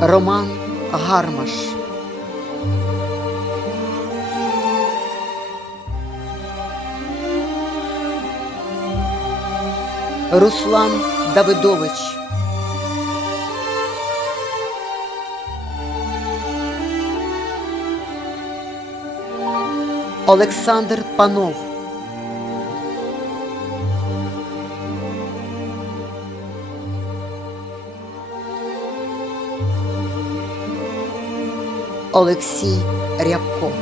Роман Гармаш. Руслан Давидович. Олександр Панов. Олексій Рябко.